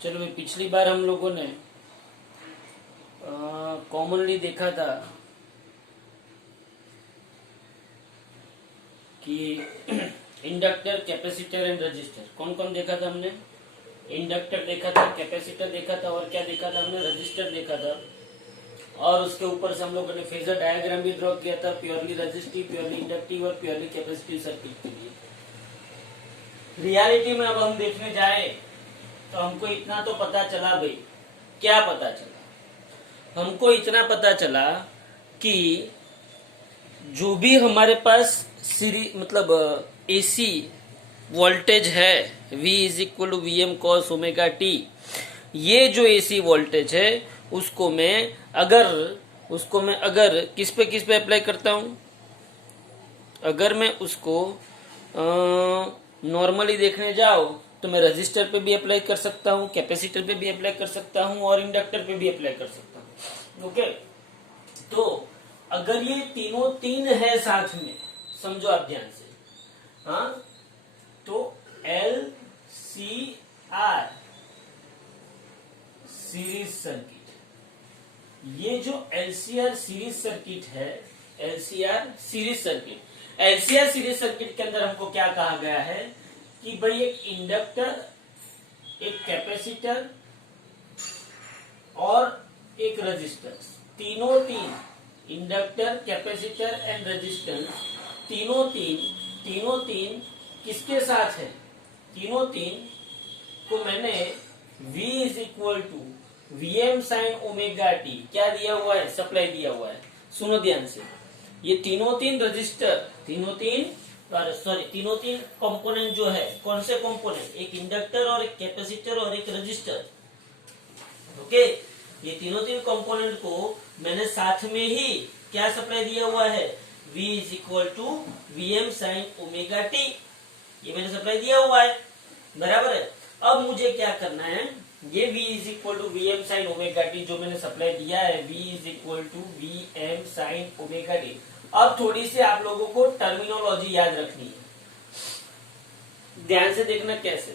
चलो भाई, पिछली बार हम लोगों ने कॉमनली देखा था कि इंडक्टर, कैपेसिटर एंड रजिस्टर। कौन कौन देखा था हमने? इंडक्टर देखा था, कैपेसिटर देखा था, और क्या देखा था हमने? रजिस्टर देखा था। और उसके ऊपर से हम लोगों ने फेजर डायग्राम भी ड्रॉ किया था, प्योरली रजिस्टिव, प्योरली इंडक्टिव और प्योरली कैपेसिटिव सर्किट के लिए। रियलिटी में अब हम देखने जाए तो हमको इतना तो पता चला भाई। क्या पता चला? हमको इतना पता चला कि जो भी हमारे पास सीरीज मतलब एसी वोल्टेज है, V is equal to V M cos omega t, ये जो एसी वोल्टेज है उसको मैं अगर किस पे अप्लाई करता हूं, अगर मैं उसको नॉर्मली देखने जाओ तो मैं रजिस्टर पे भी अप्लाई कर सकता हूँ, कैपेसिटर पे भी अप्लाई कर सकता हूँ और इंडक्टर पे भी अप्लाई कर सकता हूँ। ओके, तो अगर ये तीनों तीन है साथ में, समझो आप ध्यान से, हाँ, तो L C R series circuit, ये जो एलसीआर सीरीज सर्किट है, LCR series circuit, LCR series circuit के अंदर हमको क्या कहा गया है कि भाई एक इंडक्टर, एक कैपेसिटर और एक रजिस्टर, तीनों तीन, इंडक्टर, कैपेसिटर एंड रेजिस्टेंस, तीनों तीन किसके साथ है? तीनों तीन को मैंने V is equal to V M sine omega t क्या दिया हुआ है? सप्लाई दिया हुआ है। सुनो ध्यान से, ये तीनों तीन रजिस्टर, तीनों तीन कंपोनेंट जो है, कौन से कंपोनेंट? एक इंडक्टर और एक कैपेसिटर और एक रजिस्टर। ओके, ये तीनों तीन कंपोनेंट को मैंने साथ में ही क्या सप्लाई दिया हुआ है? V is equal to V M sine omega t, ये मैंने सप्लाई दिया हुआ है, बराबर है। अब मुझे क्या करना है, ये V is equal to V M sine omega t जो मैंने सप्लाई दिया है, V is equal to V M sine omega t. अब थोड़ी सी आप लोगों को टर्मिनोलॉजी याद रखनी है, ध्यान से देखना कैसे।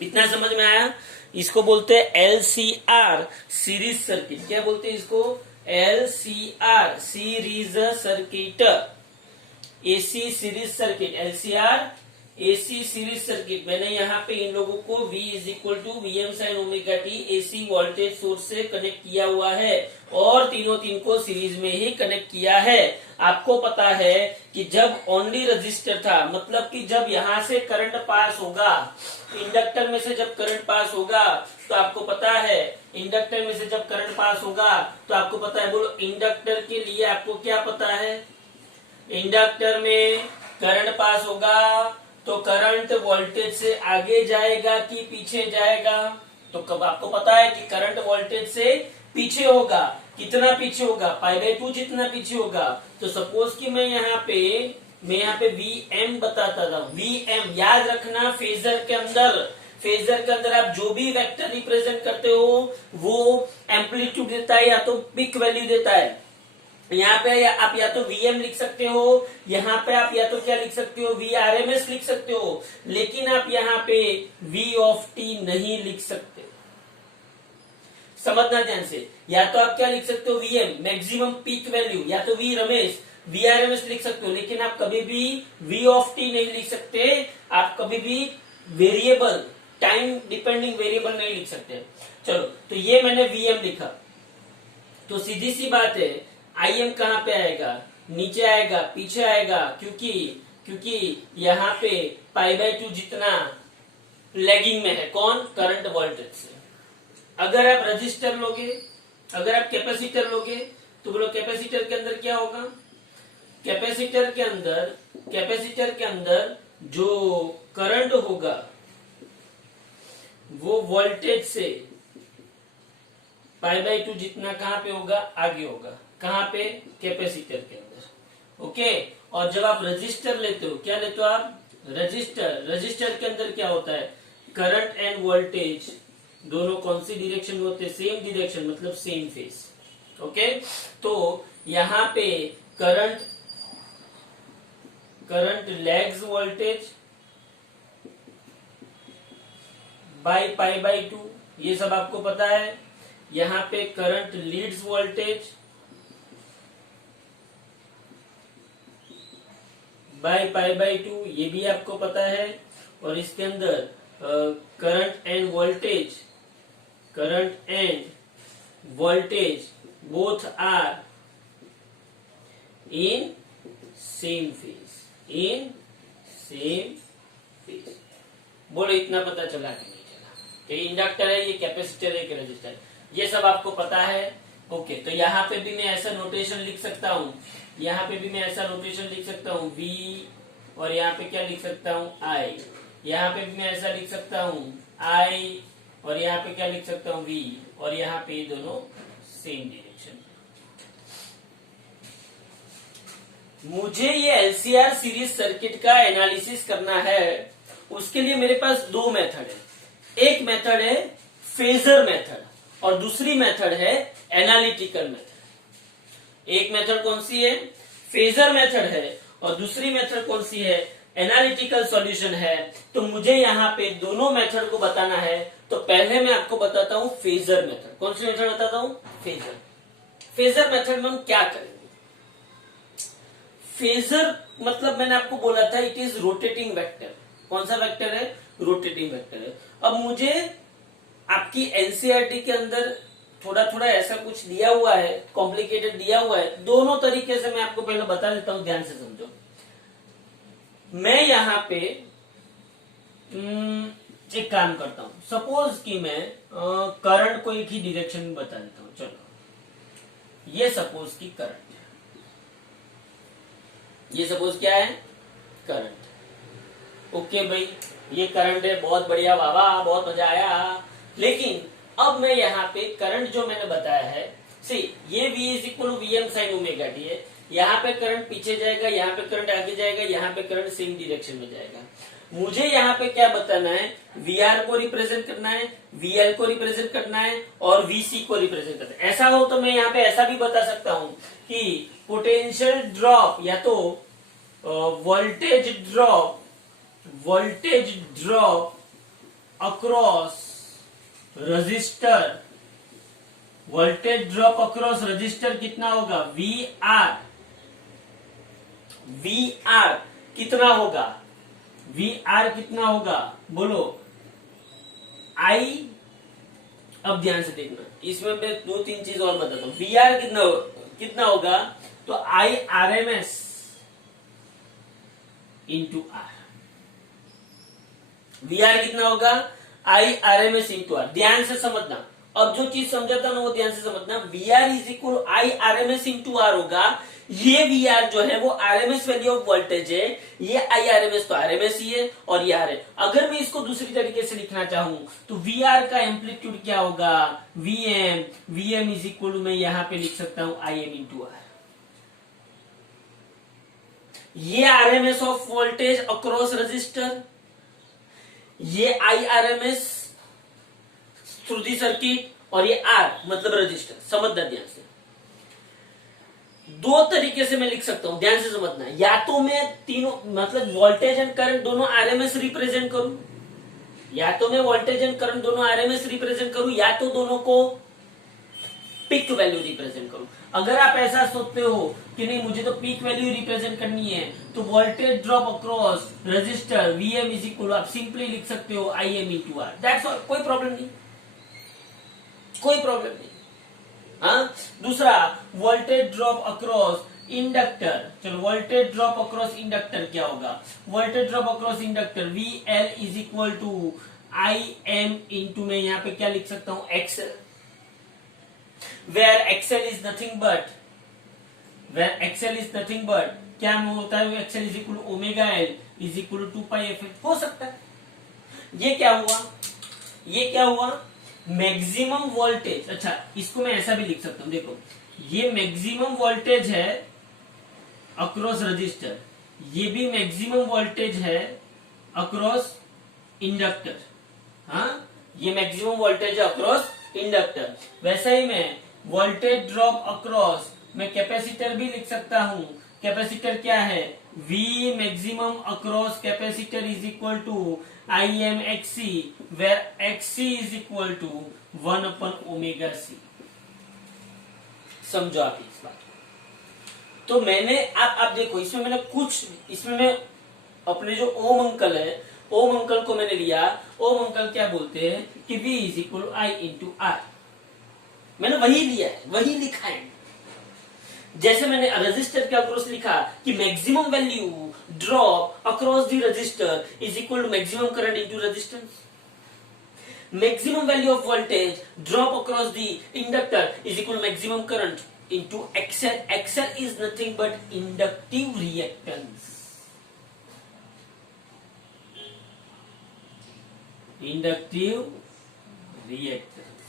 इतना समझ में आया? इसको बोलते हैं एलसीआर सीरीज सर्किट। क्या बोलते हैं इसको? LCR series circuit, AC series circuit, LCR AC series circuit. मैंने यहाँ पे इन लोगों को V is equal to V M sine omega t AC voltage source से कनेक्ट किया हुआ है और तीनों तीन को सीरीज में ही कनेक्ट किया है। आपको पता है कि जब ओनली रजिस्टर था, मतलब कि जब यहाँ से करंट पास होगा, इंडक्टर में से जब करंट पास होगा तो आपको पता है, इंडक्टर में से जब करंट पास होगा तो आपको पता है, बोलो इंडक्टर के लिए आपको क्या पता है? इंडक्टर में करंट पास होगा तो करंट वोल्टेज से आगे जाएगा कि पीछे जाएगा? तो कब आपको पता है कि करंट वोल्टेज से पीछे होगा। कितना पीछे होगा? π/2 जितना पीछे होगा। तो सपोज कि मैं यहाँ पे Vm बताता था। Vm याद रखना, फेजर के अंदर आप जो भी वेक्टर रिप्रेजेंट करते हो वो एम्पलीट्यूड देता है या तो पीक वैल्यू देता है। यहाँ पे आप या तो Vm लिख सकते हो, यहाँ पे आप या तो क्या लिख सकते हो? Vrms लिख सकते हो, लेकिन आप यहाँ पे V ऑफ t नहीं लिख सकते। समझना ध्यान से, या तो आप क्या लिख सकते हो? Vm मैक्सिमम पीक वैल्यू, या तो V रमेश Vrms लिख सकते हो, लेकिन आप कभी भी V ऑफ t नहीं लिख सकते। आप कभी भी वेरिएबल, टाइम डिपेंडिंग वेरिएबल नहीं लिख सकते। चलो, तो ये मैंने Vm लिखा, तो सीधी सी बात है, Im कहाँ पे आएगा? नीचे आएगा, पीछे आएगा, क्योंकि यहाँ पे π/2 जितना लैगिंग में है। कौन? करंट वोल्टेज से। अगर आप रजिस्टर लोगे, अगर आप कैपेसिटर लोगे, तो बोलो कैपेसिटर के अंदर क्या होगा? कैपेसिटर के अंदर जो करंट होगा वो वोल्टेज से π/2 जितना कहाँ पे होगा? आगे होगा। कहाँ पे? कैपेसिटर के अंदर। ओके, और जब आप रजिस्टर लेते हो, क्या लेते हो आप? रजिस्टर के अंदर क्या होता है? करंट एंड वोल्टेज दोनों कौन सी डायरेक्शन में होते हैं? सेम डायरेक्शन, मतलब सेम फेज। ओके, तो यहाँ पे करंट लैग्स वोल्टेज बाय π/2, ये सब आपको पता है। यहाँ पे current leads voltage by pi by 2, ये भी आपको पता है। और इसके अंदर current and voltage both are in same phase, बोलो इतना पता चला कि नहीं चला? ये इंडक्टर है, ये कैपेसिटर है, कि रेजिस्टर है, ये सब आपको पता है। ओके, तो यहाँ पे भी मैं ऐसा नोटेशन लिख सकता हूँ, यहाँ पे भी मैं ऐसा नोटेशन लिख सकता हूँ V, और यहाँ पे क्या लिख सकता हूँ I, यहाँ पे भी मैं ऐसा लिख सकता हूँ I, और यहाँ पे क्या लिख सकता हूँ V, और यहाँ पे ये दोनों सेम डायरेक्शन। मुझे ये LCR सीरीज सर्किट का एनालिसिस करना है, उसके लिए मेरे पास दो मेथड है। एक मेथड है फेजर मेथड और दूसरी मेथड है एनालिटिकल मेथड। एक मेथड कौन सी है? फेजर मेथड है, और दूसरी मेथड कौन सी है? एनालिटिकल सॉल्यूशन है। तो मुझे यहाँ पे दोनों मेथड को बताना है। तो पहले मैं आपको बताता हूँ फेजर मेथड। कौन सी मेथड बताता हूँ? फेजर मेथड में हम क्या करेंगे? फेजर मतलब मैंने आपको बोला था इट इज रोटेटिंग वेक्टर। कौन सा वेक्टर है? रोटेटिंग वेक्टर है। अब मुझे आपकी एनसीईआरटी के अंदर थोड़ा थोड़ा ऐसा कुछ दिया हुआ है, कॉम्प्लिकेटेड दिया हुआ है। दोनों तरीके से मैं आपको पहले बता देता हूं, ध्यान से समझो। मैं यहां पे एक काम करता हूं। सपोज कि मैं करंट को एक ही डायरेक्शन में बता देता हूं। चलो, ये सपोज की करंट, ये सपोज क्या है? करंट। ओके भाई, ये करंट है, बहुत बढ़िया, वाह बहुत मजा आया। लेकिन अब मैं यहाँ पे करंट जो मैंने बताया है, सी ये V is equal to VM sine omega t है। यहाँ पे करंट पीछे जाएगा, यहाँ पे करंट आगे जाएगा, यहाँ पे करंट सेम डायरेक्शन में जाएगा। मुझे यहाँ पे क्या बताना है? VR को रिप्रेजेंट करना है, VL को रिप्रेजेंट करना है, और VC को रिप्रेजेंट करना है। ऐसा हो तो मैं यहाँ पे ऐसा भी बता सकता हूँ कि पोटेंशियल ड्रॉप या तो voltage drop across register, voltage drop across register कितना होगा? VR कितना होगा? VR कितना होगा? बोलो I। अब ध्यान से देखना, इसमें मैं दो तीन चीज और बताता हूँ। VR कितना होगा? तो I RMS into R। VR कितना होगा? I RMS into R। ध्यान से समझना, अब जो चीज समझाता ना वो ध्यान से समझना। VR is equal I RMS into R होगा। ये VR जो है वो RMS वैल्यू ऑफ वोल्टेज है, ये I RMS तो RMS ही है, और ये R है। अगर मैं इसको दूसरी तरीके से लिखना चाहूं तो VR का एम्पलीट्यूड क्या होगा? VM इज इक्वल टू, मैं यहां पे लिख सकता हूं IM इंटू R। ये RMS of voltage across register, ये I RMS through the circuit, और ये R मतलब रजिस्टर। समझना ध्यान से, दो तरीके से मैं लिख सकता हूं, ध्यान से समझना। या तो मैं तीनों मतलब वोल्टेज एंड करंट दोनों RMS रिप्रेजेंट करूं, या तो मैं वोल्टेज एंड करंट दोनों RMS रिप्रेजेंट करूं, या तो दोनों को पीक वैल्यू रिप्रेजेंट करूं। अगर आप ऐसा सोचते हो कि नहीं मुझे तो पीक वैल्यू रिप्रेजेंट करनी है, तो voltage drop across resistor VM is equal, आप सिंपली लिख सकते हो IM into R। That's all, कोई प्रॉब्लम नहीं, कोई प्रॉब्लम नहीं। हाँ, दूसरा वोल्टेज ड्रॉप अक्रॉस इंडक्टर। चलो, वोल्टेज ड्रॉप अक्रॉस इंडक्टर क्या होगा? Voltage drop across inductor VL is equal to IM into, मैं यहाँ पे क्या लिख सकता हूं? XL, where XL is nothing but क्या होता है? XL is equal to omega L is equal to 2πfl हो सकता है। ये क्या हुआ? Maximum voltage. अच्छा, इसको मैं ऐसा भी लिख सकता हूं, देखो ये मैक्सिमम वोल्टेज है अक्रॉस रजिस्टर, ये भी मैक्सिमम वोल्टेज है अक्रॉस इंडक्टर। हाँ, ये मैक्सिमम वोल्टेज है अक्रॉस इंडक्टर। वैसा ही मैं वोल्टेज ड्रॉप अक्रॉस, मैं कैपेसिटर भी लिख सकता हूं। कैपेसिटर क्या है? V maximum across capacitor is equal to IMXC, where XC is equal to 1 upon omega C. समझो आप इस बात को। तो मैंने आप देखो, इसमें मैंने इसमें मैं अपने जो ओम अंकल है, ओम अंकल को मैंने लिया। ओम अंकल क्या बोलते हैं कि V is equal to I into R। मैंने वही लिया है, वही लिखा है। जैसे मैंने रजिस्टर के अक्रॉस लिखा कि maximum value drop across the resistor is equal to maximum current into resistance. Maximum value of voltage drop across the inductor is equal maximum current into XL. XL is nothing but inductive reactance. Inductive reactance.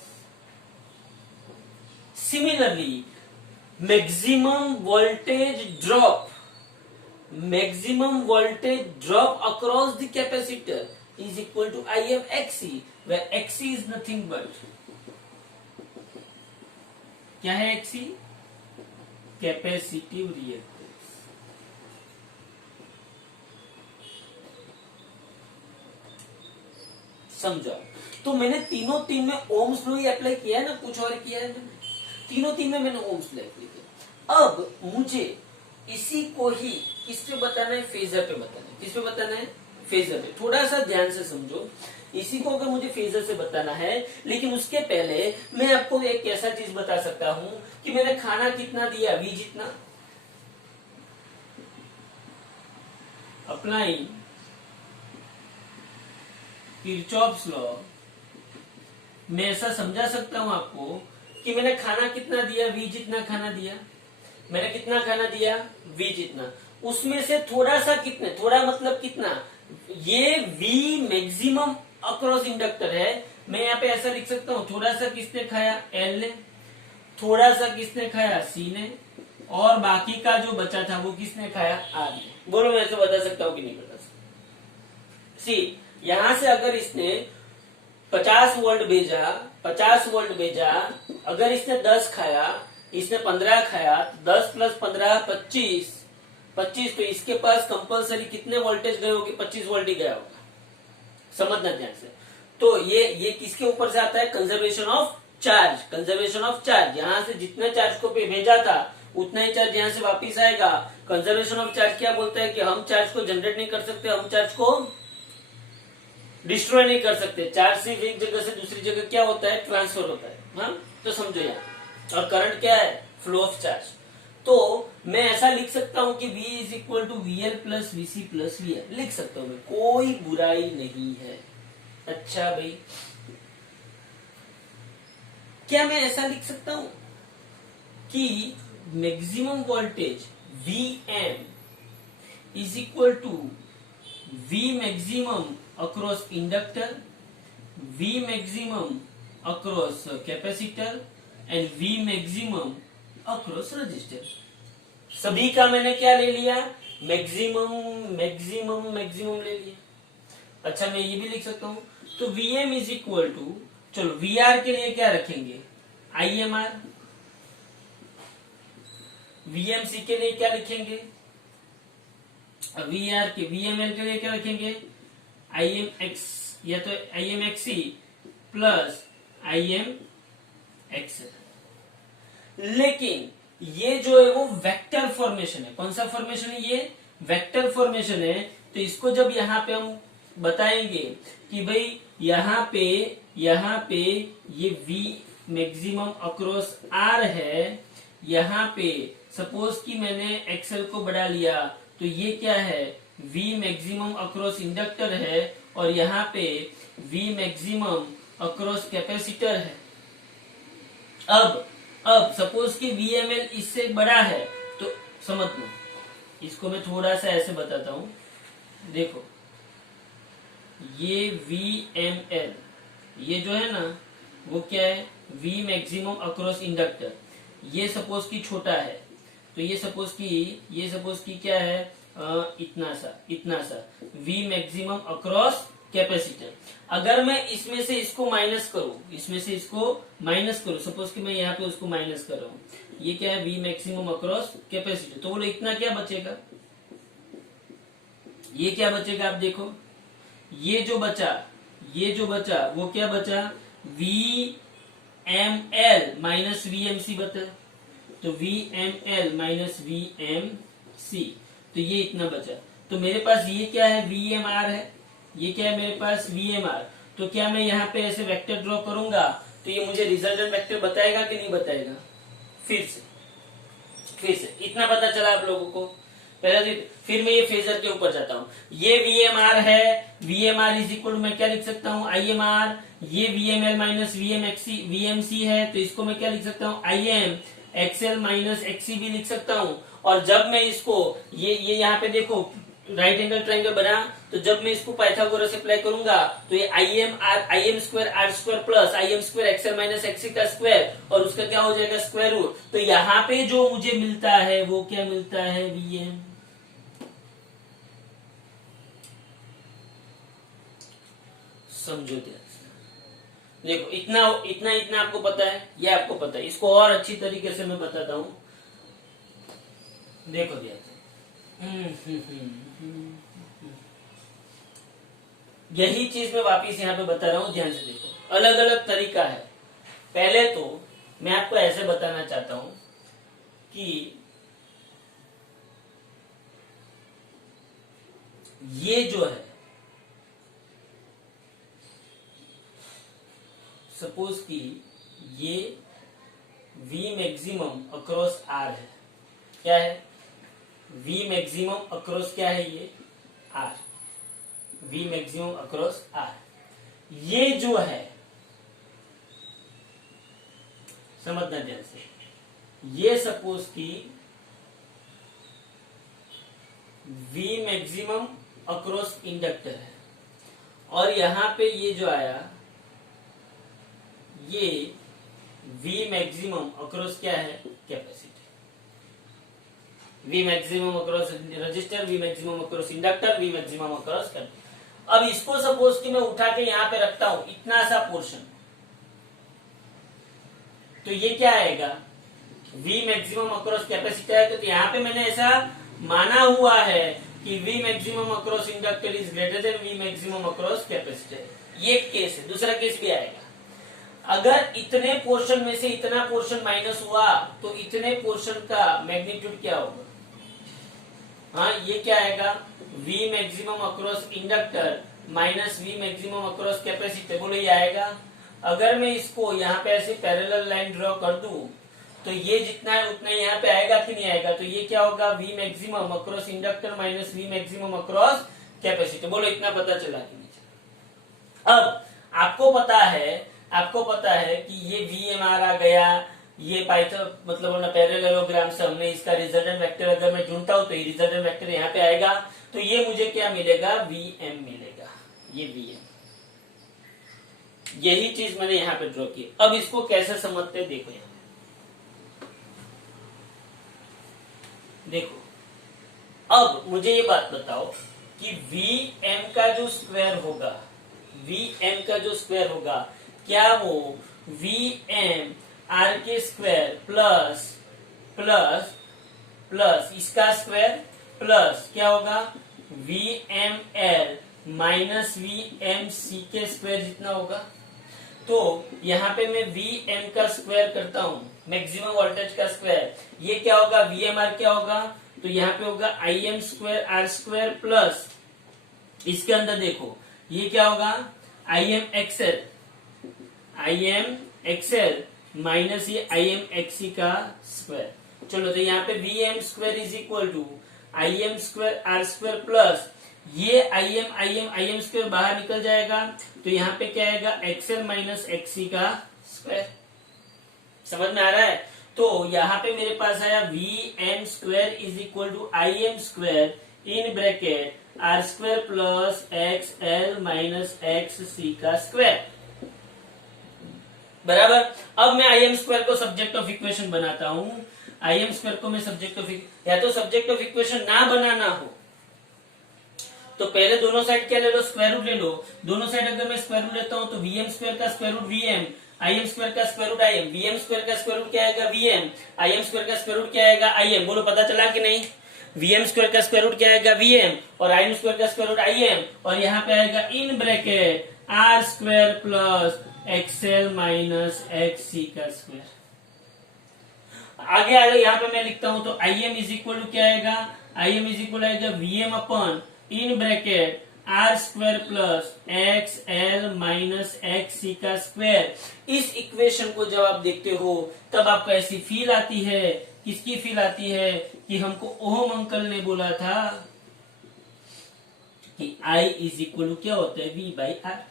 Similarly maximum voltage drop across the capacitor is equal to IMXC, where XC is nothing but क्या है XC? Capacitive reactance. समझो। तो मैंने तीन में Ohm's law ही apply किया है ना, कुछ और किया है मैंने? तीन में मैंने ओम्स लॉ अप्लाई किया। अब मुझे इसी को ही किस पे बताना है? फेजर पे बताना है। किस पे बताना है? फेजर पे। थोड़ा सा ध्यान से समझो। इसी को अगर मुझे फेजर से बताना है, लेकिन उसके पहले मैं आपको एक ऐसा चीज बता सकता हूं कि मैंने खाना कितना दिया, V जितना। अप्लाइंग किरचॉफ्स लॉ, मैं ऐसा समझा सकता हूं आपको कि मैंने खाना कितना दिया, V जितना खाना दिया। मैंने कितना खाना दिया? V जितना। उसमें से थोड़ा सा कितने, थोड़ा मतलब कितना? ये V मैक्सिमम अक्रॉस इंडक्टर है। मैं यहाँ पे ऐसा लिख सकता हूँ, थोड़ा सा किसने खाया? L ने। थोड़ा सा किसने खाया? C ने। और बाकी का जो बचा था वो किसने खाया? R ने। बोलो मैं ऐसे बता सकता हूँ कि नहीं बता सकता? C, यहां से अगर इसने 50 वोल्ट भेजा, अगर इसने 10 खाया, इसने 15 खाया, 10 प्लस 15 25, तो इसके पास कंपलसरी कितने वोल्टेज गए होंगे? 25 वोल्ट ही गया होगा। समझना ध्यान से। तो ये किसके ऊपर से आता है? Conservation of charge. Conservation of charge, यहां से जितने चार्ज को भेजा था उतना ही चार्ज यहां से वापिस आएगा। कंजर्वेशन ऑफ चार्ज क्या बोलता है कि हम चार्ज को जनरेट नहीं कर सकते, हम चार्ज को डिस्ट्रॉय नहीं कर सकते। चार्ज सिर्फ एक जगह से दूसरी जगह क्या होता है? ट्रांसफर होता है। हाँ, तो समझो यार। और करंट क्या है? Flow of charge. तो मैं ऐसा लिख सकता हूं कि V is equal to VL plus VC plus VR लिख सकता हूं मैं, कोई बुराई नहीं है। अच्छा भाई, क्या मैं ऐसा लिख सकता हूं कि maximum voltage VM is equal to V maximum across inductor, V maximum across capacitor and V maximum across resistor. सभी का मैंने क्या ले लिया? मैक्सिमम ले लिया। अच्छा, मैं ये भी लिख सकता हूं, तो Vm इज इक्वल टू, चलो VR के लिए क्या रखेंगे? IMR। VMC के लिए क्या लिखेंगे? VML के लिए क्या रखेंगे? IMX, या तो IMXC प्लस IMXL। लेकिन ये जो है वो वेक्टर फॉर्मेशन है। कौन सा फॉर्मेशन है? ये वेक्टर फॉर्मेशन है। तो इसको जब यहाँ पे हम बताएंगे कि भाई यहाँ पे ये V मैक्सिमम अक्रॉस R है, यहाँ पे सपोज कि मैंने XL को बढ़ा लिया, तो ये क्या है? V मैक्सिमम अक्रॉस इंडक्टर है, और यहाँ पे V मैक्सिमम अक्रॉस कैपेसिटर है। अब सपोज कि VML इससे बड़ा है, तो समझ लो, इसको मैं थोड़ा सा ऐसे बताता हूं। देखो, ये VML, ये जो है ना वो क्या है? V maximum across inductor. ये सपोज कि छोटा है, तो ये सपोज कि क्या है? इतना सा V मैक्सिमम अक्रॉस कैपेसिटर। अगर मैं इसमें से इसको माइनस करूं, सपोज कि मैं यहाँ पे उसको माइनस कर रहा हूं, ये क्या है? V maximum across capacitor. तो बोलो इतना क्या बचेगा? ये क्या बचेगा आप देखो, ये जो बचा वो क्या बचा, V M L minus V M C बता, तो V M L minus V M C, तो ये इतना बचा। तो मेरे पास ये क्या है, वी एम आर है, ये क्या है मेरे पास, वी एम आर। तो क्या मैं यहाँ पे ऐसे वेक्टर ड्रॉ करूंगा तो ये मुझे रिजल्टेंट वेक्टर बताएगा कि नहीं बताएगा? फिर से इतना पता चला आप लोगों को। पहले फिर मैं ये फेजर के ऊपर जाता हूँ। ये VMR है, VMR इज इक्वल मैं क्या लिख सकता हूँ, IMR। ये VML माइनस VMC है, तो इसको मैं क्या लिख सकता हूँ, IM XL माइनस XC भी लिख सकता हूँ। और जब मैं इसको ये यहाँ पे देखो राइट एंगल ट्रायंगल बना, तो जब मैं इसको पाइथागोरस अप्लाई करूंगा तो ये IM square R square plus IM square XL minus XC का स्क्वायर, और उसका क्या हो जाएगा, स्क्वायर रूट। तो यहाँ पे जो मुझे मिलता है वो क्या मिलता है, VM। समझो ध्यान से, देखो इतना इतना इतना आपको पता है, ये आपको पता है। इसको और अच्छी तरीके से मैं बताता हूं, देखो ध्यान से। यही चीज मैं वापिस यहाँ पे बता रहा हूँ, ध्यान से देखो। अलग अलग तरीका है। पहले तो मैं आपको ऐसे बताना चाहता हूं कि ये जो है, सपोज कि ये V मैक्सिमम अक्रॉस R है, क्या है, V मैक्सिमम अक्रॉस क्या है, ये R, V maximum across R। ये जो है, समझना ध्यान से, ये सपोज कि V मैक्सिमम अक्रॉस इंडक्टर है, और यहां पे ये जो आया ये V मैक्सिमम अक्रॉस क्या है, capacity. V maximum across register, V maximum across inductor, V maximum across capacitor. अब इसको सपोज कि मैं उठा के यहां पे रखता हूं, इतना सा पोर्शन, तो ये क्या आएगा, V मैक्सिमम अक्रॉस कैपेसिटर है। तो यहाँ पे मैंने ऐसा माना हुआ है कि V maximum across inductor is greater then V maximum across capacitor. ये केस है। दूसरा केस भी आएगा, अगर इतने पोर्शन में से इतना पोर्शन माइनस हुआ तो इतने पोर्शन का मैग्नीट्यूड क्या होगा, हाँ ये क्या आएगा, V maximum across inductor minus V maximum across capacitor, बोलो ये आएगा। अगर मैं इसको यहाँ पे ऐसे पैरेलल लाइन ड्रॉ कर दूं तो ये जितना है उतना यहाँ पे आएगा कि नहीं आएगा, तो ये क्या होगा, V maximum across inductor minus V maximum across capacitor. बोलो इतना पता चला कि नहीं चला? अब आपको पता है कि ये VMR आ गया, ये पाइथन मतलब पैरेललोग्राम से हमने इसका रिजल्टेंट वेक्टर अगर मैं ढूंढता हूं तो ये रिजल्टेंट वेक्टर यहाँ पे आएगा, तो ये मुझे क्या मिलेगा, VM मिलेगा, ये VM। यही चीज मैंने यहाँ पे ड्रॉ की। अब इसको कैसे समझते हैं, देखो यहाँ देखो। अब मुझे ये बात बताओ कि VM का जो स्क्वायर होगा, क्या वो VM R के स्क्वायर प्लस प्लस प्लस इसका स्क्वायर प्लस क्या होगा, VML माइनस VMC के स्क्वायर जितना होगा। तो यहाँ पे मैं VM का स्क्वायर करता हूं, मैक्सिमम वोल्टेज का स्क्वायर, ये क्या होगा, VMR क्या होगा, तो यहाँ पे होगा IM square R square plus इसके अंदर देखो ये क्या होगा, IM XL माइनस ये IM XC का स्क्वायर। चलो तो यहाँ पे VM square is equal to IM square R square plus ये IM स्क्वायर बाहर निकल जाएगा, तो यहाँ पे क्या आएगा, XL माइनस XC का स्क्वायर। समझ में आ रहा है? तो यहाँ पे मेरे पास आया VM square is equal to IM square in bracket R square plus XL minus XC का स्क्वायर, बराबर। अब मैं IM स्क्वायर को सब्जेक्ट ऑफ इक्वेशन बनाता हूं। IM स्क्वायर को मैं सब्जेक्ट ऑफ, या तो सब्जेक्ट ऑफ इक्वेशन ना बनाना हो तो पहले दोनों साइड क्या ले लो, स्क्वायर रूट ले लो। दोनों साइड अगर मैं स्क्वायर रूट लेता हूं तो VM स्क्वायर का square root VM, IM square का square root IM, VM square का स्क्वायर रूट क्या आएगा, VM, IM स्क्वायर का स्क्वायर रूट क्या आएगा, IM। बोलो पता चला कि नहीं? वीएम स्क्वायर का स्क्वायर रूट क्या आएगा वीएम, और आईएम स्क्वायर का स्क्वायर रूट आईएम, और यहाँ पे आएगा in bracket R square plus XL minus X C का स्क्वायर। आगे आगे यहाँ पे मैं लिखता हूं तो I M is equal to क्या आएगा, आई एम इज इक्वल आएगा VM upon in bracket R square plus X L minus X C का स्क्वायर। इस इक्वेशन को जब आप देखते हो तब आपको ऐसी फील आती है, किसकी फील आती है कि हमको ओम अंकल ने बोला था कि आई इज इक्वल टू क्या होता है वी बाई आर।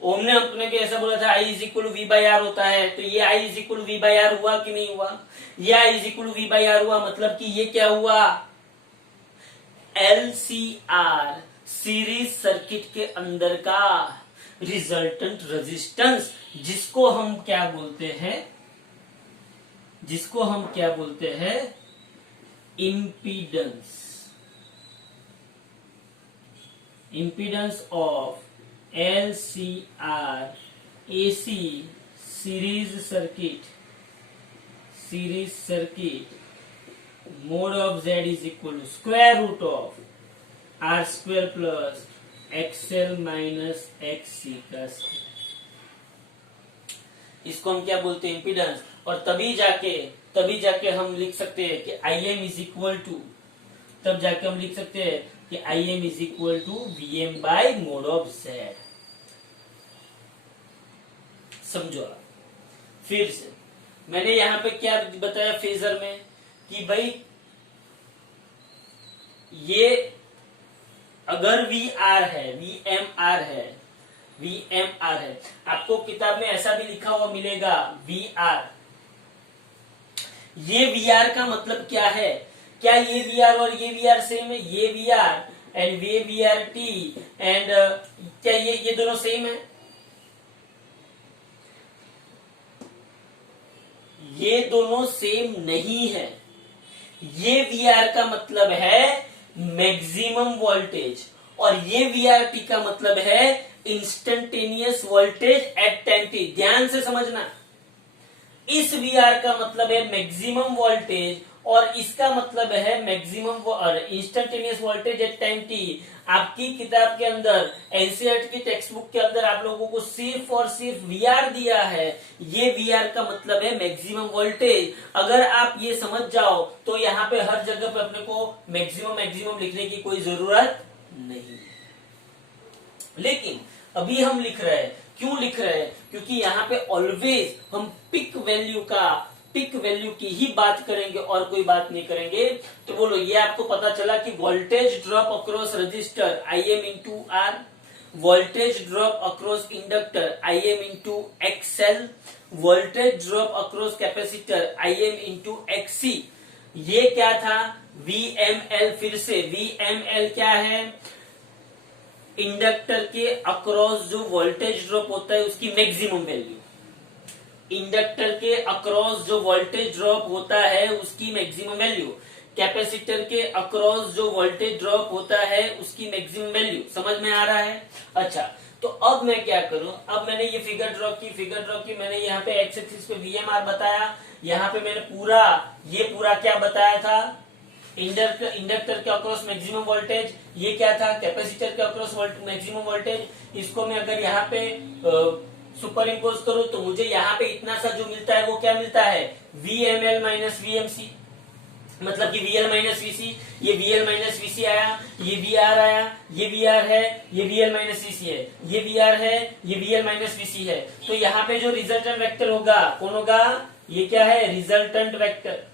ओम ने अपने भी ऐसा बोला था I is equal to V by R होता है, तो ये I is equal to V by R हुआ कि नहीं हुआ, ये I is equal to V by R हुआ, मतलब कि ये क्या हुआ, एलसीआर सीरीज सर्किट के अंदर का रिजल्टेंट रेजिस्टेंस, जिसको हम क्या बोलते हैं, जिसको हम क्या बोलते हैं impedance, impedance of LCR AC series circuit mode of Z is equal to square root of R square plus XL minus XC का स्क्वायर। इसको हम क्या बोलते हैं इम्पीडेंस, और तभी जाके हम लिख सकते हैं कि IM इज इक्वल टू, तब जाके हम लिख सकते हैं कि I M is equal to V M by mod of Z. समझो आप, फिर से मैंने यहां पे क्या बताया फेजर में कि भाई ये अगर वी आर है, वी एम आर है, वी एम आर है, आपको किताब में ऐसा भी लिखा हुआ मिलेगा वी आर। ये वी आर का मतलब क्या है, क्या ये वी आर और ये वी आर सेम है, ये वी आर एंड वे वी आर टी एंड क्या ये दोनों सेम है, ये दोनों सेम नहीं है। ये वी आर का मतलब है मैक्सिमम वोल्टेज और ये वी आर टी का मतलब है instantaneous voltage at time T. ध्यान से समझना, इस वी आर का मतलब है मैक्सिमम वोल्टेज और इसका मतलब है मैक्सिमम और instantaneous voltage at time T. आपकी किताब के अंदर एनसीईआरटी की टेक्स्ट बुक के अंदर आप लोगों को सिर्फ और सिर्फ वीआर दिया है। ये वीआर का मतलब है मैक्सिमम वोल्टेज। अगर आप ये समझ जाओ तो यहाँ पे हर जगह पे अपने को मैक्सिमम लिखने की कोई जरूरत नहीं है। लेकिन अभी हम लिख रहे हैं, क्यों लिख रहे हैं? क्योंकि यहाँ पे ऑलवेज हम पिक वैल्यू की ही बात करेंगे और कोई बात नहीं करेंगे। तो बोलो, ये आपको पता चला कि voltage drop across resistor I M into R, voltage drop across inductor I M into XL, voltage drop across capacitor I M into XC. ये क्या था? VML। फिर से VML क्या है? इंडक्टर के अक्रॉस जो वोल्टेज ड्रॉप होता है उसकी मैक्सिमम वैल्यू। इंडक्टर के अक्रॉस जो वोल्टेज ड्रॉप होता है उसकी मैक्सिमम वैल्यू, कैपेसिटर के अक्रॉस जो वोल्टेज ड्रॉप होता है उसकी मैक्सिमम वैल्यू। समझ में आ रहा है? अच्छा, तो अब मैं क्या करूं? अब मैंने ये फिगर ड्रॉ की, मैंने यहाँ पे एक्स एक्सिस पे VMR बताया, यहाँ पे मैंने पूरा क्या बताया था? इंडक्टर के अक्रॉस मैक्सिमम वोल्टेज, ये क्या था? कैपेसिटर के अक्रॉस मैक्सिमम वोल्टेज। इसको मैं अगर यहाँ पे सुपर इम्पोज करूं तो मुझे यहाँ पे इतना सा जो मिलता है वो क्या मिलता है? VML माइनस VMC, मतलब कि VL माइनस VC। ये VL माइनस VC आया, ये VR आया, ये VR है, ये VL माइनस VC है, ये VR है, ये VL माइनस VC है। तो यहाँ पे जो रिजल्टेंट वेक्टर होगा कौन होगा? ये क्या है? Resultant vector.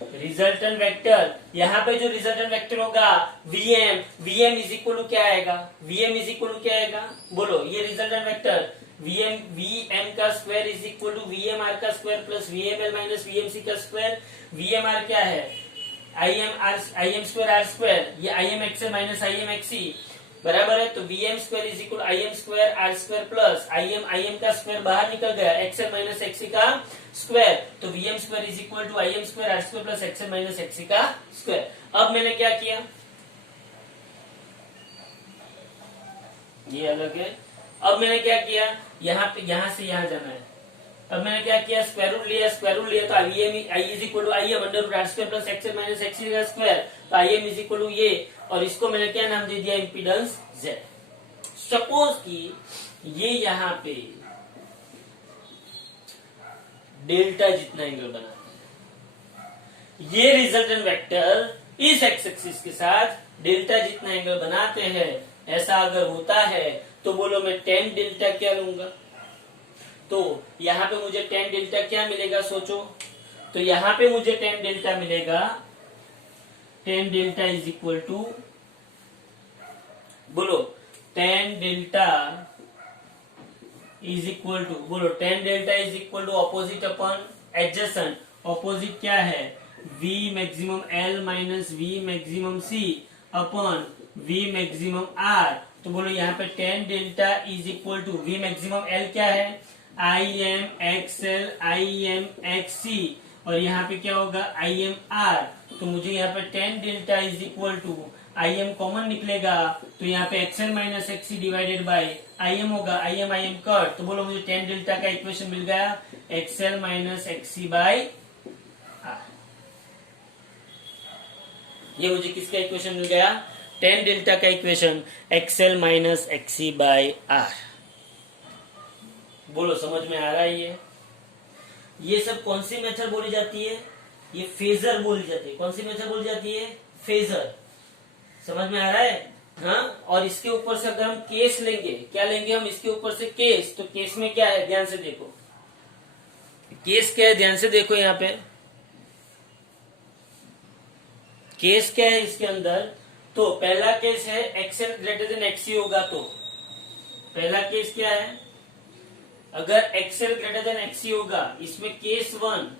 रिजल्टेंट वेक्टर, यहाँ पे जो रिजल्टेंट वेक्टर होगा VM इज इक्वल टू क्या आएगा? VM इज इक्वल टू क्या आएगा? बोलो, ये रिजल्टेंट वेक्टर VM का square is equal to VMR का square plus VML minus VMC का स्क्वायर। VMR क्या है? IM स्क्वायर R स्क्वायर, ये IM XL minus IM XC बराबर है। तो VM square is equal IM square R square plus IM का square बाहर निकल गया, XL माइनस XC का स्क्वायर। तो VM square is equal to IM square R square plus XL minus XC का स्क्वायर। अब मैंने क्या किया? ये अलग है। अब मैंने क्या किया? यहाँ से यहाँ जाना है, अब मैंने क्या किया, स्क्वायर रूट लिया तो I is equal to I M under root R square plus XL minus XC का स्क्वायर, तो I M is equal to ये, और इसको मैंने क्या नाम दे दिया, इम्पीडेंस जेड। सपोज कि ये यहाँ पे डेल्टा जितना एंगल बनाते हैं, ये रिजल्टेंट वेक्टर इस एक्स एक्सिस के साथ डेल्टा जितना एंगल बनाते हैं, ऐसा अगर होता है तो बोलो मैं टेन डेल्टा क्या लूंगा, तो यहाँ पे मुझे टेन डेल्टा क्या मिलेगा सोचो, तो यहाँ पे मुझे टेन डेल्टा मिलेगा, tan delta is equal to, बोलो tan delta is equal to, बोलो tan delta is equal to opposite upon adjacent, opposite क्या है, V maximum L minus V maximum C upon V maximum R, तो बोलो यहाँ पे tan delta is equal to V maximum L क्या है, IM XL IM XC, और यहाँ पे क्या होगा IM R, तो मुझे यहाँ पे tan delta is equal to IM common निकलेगा, तो यहाँ पे XL minus XC divided by IM होगा, IM कट, तो बोलो मुझे टेन डेल्टा का इक्वेशन मिल गया, XL minus XC by R। ये मुझे किसका इक्वेशन मिल गया, टेन डेल्टा का equation, XL minus XC by R। बोलो समझ में आ रहा है ये सब कौन सी मेथड बोली जाती है, ये फेजर बोली जाती है, कौन सी मेथड बोली जाती है, फेजर। समझ में आ रहा है, हाँ। और इसके ऊपर से अगर हम केस लेंगे, क्या लेंगे हम इसके ऊपर से केस, तो केस में क्या है, ध्यान से देखो, केस क्या है, ध्यान से देखो, यहाँ पे केस क्या है इसके अंदर, तो पहला केस है एक्सएल ग्रेटर देन एक्सी होगा, तो पहला केस क्या है, अगर एक्सएल ग्रेटर देन एक्सी होगा, इसमें केस वन,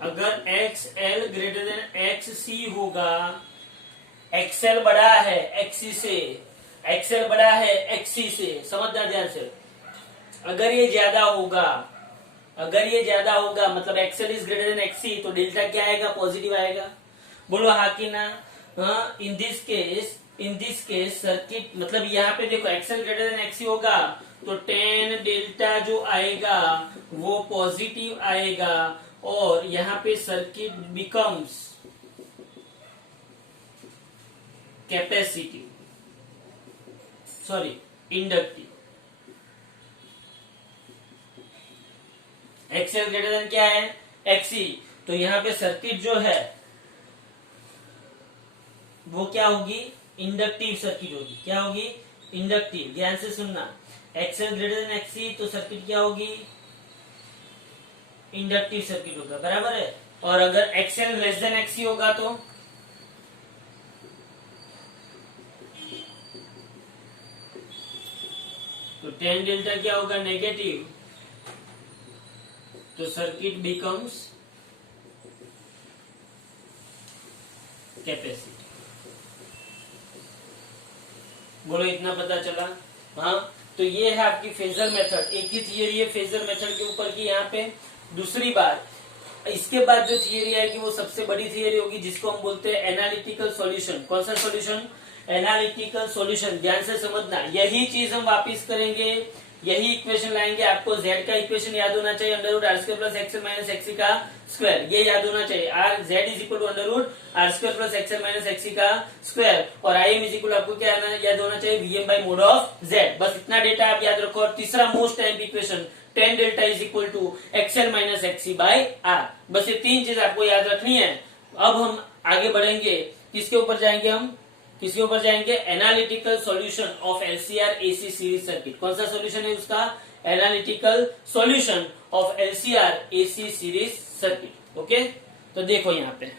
अगर एक्सएल ग्रेटर देन एक्ससी होगा, एक्सएल बड़ा है एक्सी से, एक्सएल बड़ा है एक्सी से, समझना ध्यान से, अगर ये ज्यादा होगा, अगर ये ज्यादा होगा मतलब XL is greater than XC, तो डेल्टा क्या आएगा, पॉजिटिव आएगा। बोलो हाँ कि ना, हाँ। इन दिस केस सर्किट, मतलब यहाँ पे देखो एक्सएल ग्रेटर देन एक्सी होगा, तो टेन डेल्टा जो आएगा वो पॉजिटिव आएगा, और यहाँ पे circuit becomes capacitive, sorry inductive. XL greater than क्या है, एक्सी, तो यहाँ पे सर्किट जो है वो क्या होगी, इंडक्टिव सर्किट होगी, क्या होगी, इंडक्टिव। ध्यान से सुनना, एक्सएल ग्रेटर देन एक्सी, तो सर्किट क्या होगी, इंडक्टिव सर्किट होगा, बराबर है। और अगर एक्सएल लेस देन एक्सी होगा तो टेन डेल्टा क्या होगा, नेगेटिव, तो सर्किट बिकम्स कैपेसिटी। बोलो इतना पता चला, हाँ। तो ये है आपकी फेजर मेथड, एक ही थियरी है फेजर मेथड के ऊपर की यहाँ पे। दूसरी बात, इसके बाद जो थियरी आएगी वो सबसे बड़ी थियरी होगी, जिसको हम बोलते हैं एनालिटिकल सॉल्यूशन। कौन सा सॉल्यूशन, एनालिटिकल सॉल्यूशन। ध्यान से समझना, यही चीज हम वापिस करेंगे, यही इक्वेशन लाएंगे। आपको z का इक्वेशन याद होना चाहिए, under root R square plus XL minus XC का स्क्वायर, ये याद होना चाहिए। Or Z is equal to under root R square plus XL minus XC का स्क्वायर, और आई एम इज इक्वल आपको क्या याद होना चाहिए, V M by mod of Z. बस इतना डेटा आप याद रखो। और तीसरा most time equation, tan delta is equal to XL minus XC by R. बस ये तीन चीज आपको याद रखनी है। अब हम आगे बढ़ेंगे, किसके ऊपर जाएंगे हम, किसके ऊपर जाएंगे, analytical solution of LCR AC series circuit. कौन सा सॉल्यूशन है उसका, analytical solution of LCR AC series circuit. Okay, तो देखो यहाँ पे